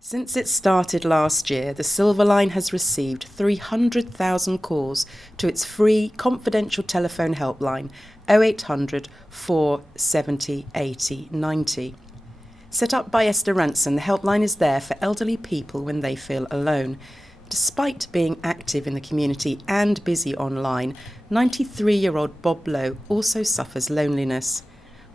Since it started last year, the Silver Line has received 300,000 calls to its free confidential telephone helpline 0800 470 80 90. Set up by Esther Rantzen, the helpline is there for elderly people when they feel alone. Despite being active in the community and busy online, 93-year-old Bob Lowe also suffers loneliness.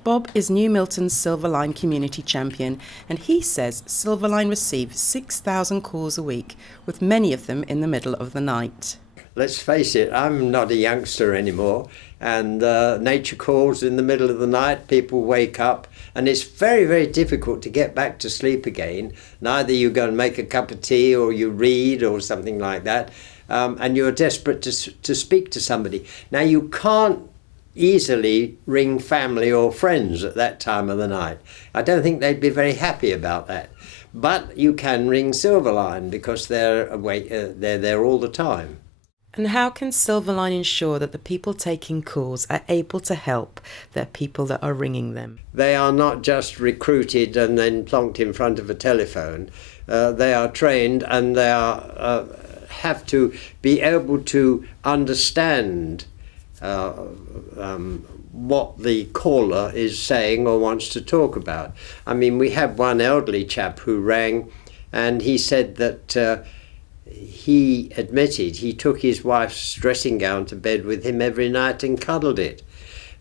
Bob is New Milton's Silver Line community champion, and he says Silver Line receives 6,000 calls a week, with many of them in the middle of the night. Let's face it, I'm not a youngster anymore, and nature calls in the middle of the night, people wake up, and it's very, very difficult to get back to sleep again. Neither you go and make a cup of tea or you read or something like that, and you're desperate to speak to somebody. Now, you can't easily ring family or friends at that time of the night. I don't think they'd be very happy about that. But you can ring Silverline because they're there all the time. And how can Silverline ensure that the people taking calls are able to help the people that are ringing them? They are not just recruited and then plonked in front of a telephone. They are trained, and they are have to be able to understand what the caller is saying or wants to talk about. I mean, we had one elderly chap who rang, and he said that he admitted he took his wife's dressing gown to bed with him every night and cuddled it.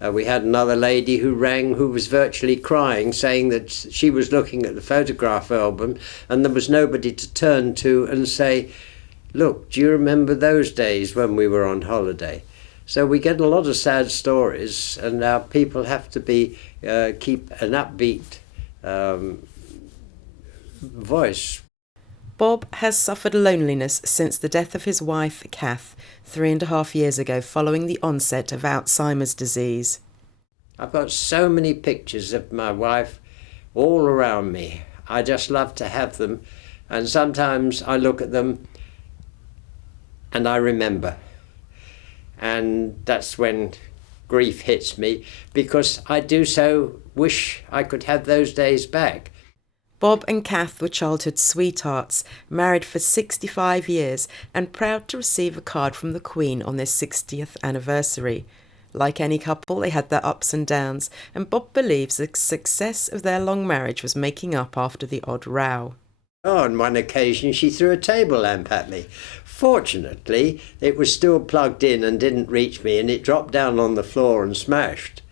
We had another lady who rang who was virtually crying, saying that she was looking at the photograph album and there was nobody to turn to and say, "Look, do you remember those days when we were on holiday?" So we get a lot of sad stories, and our people have to keep an upbeat voice. Bob has suffered loneliness since the death of his wife, Kath, 3.5 years ago, following the onset of Alzheimer's disease. I've got so many pictures of my wife all around me. I just love to have them, and sometimes I look at them and I remember. And that's when grief hits me, because I do so wish I could have those days back. Bob and Kath were childhood sweethearts, married for 65 years and proud to receive a card from the Queen on their 60th anniversary. Like any couple, they had their ups and downs, and Bob believes the success of their long marriage was making up after the odd row. Oh, on one occasion she threw a table lamp at me. Fortunately, it was still plugged in and didn't reach me, and it dropped down on the floor and smashed.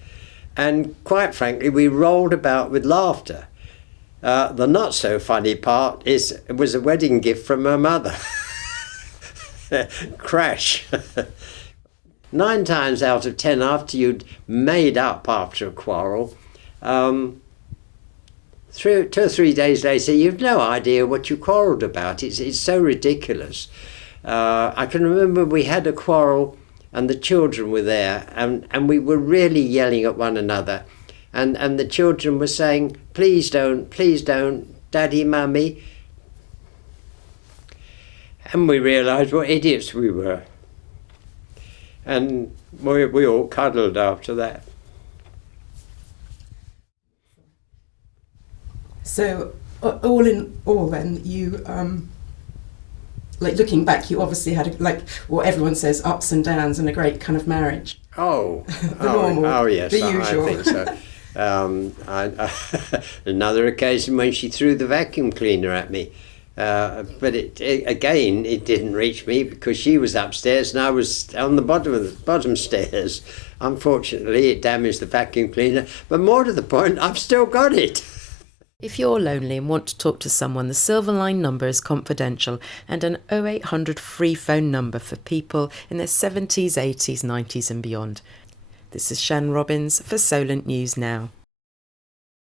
And quite frankly, we rolled about with laughter. The not so funny part is it was a wedding gift from her mother. Crash. 9 times out of 10, after you'd made up after a quarrel, 2 or 3 days later, you've no idea what you quarrelled about. It's so ridiculous. I can remember we had a quarrel and the children were there, and we were really yelling at one another. And the children were saying, please don't, Daddy, Mummy. And we realised what idiots we were. And we all cuddled after that. So, all in all then, you, looking back, you obviously had, what everyone says, ups and downs and a great kind of marriage. Oh, normal, yes, the usual. I think so. Another occasion when she threw the vacuum cleaner at me, but it didn't reach me because she was upstairs and I was on the bottom stairs. Unfortunately, it damaged the vacuum cleaner, but more to the point, I've still got it. If you're lonely and want to talk to someone, the Silver Line number is confidential and an 0800 free phone number for people in their 70s, 80s, 90s and beyond. This is Shan Robins for Solent News Now.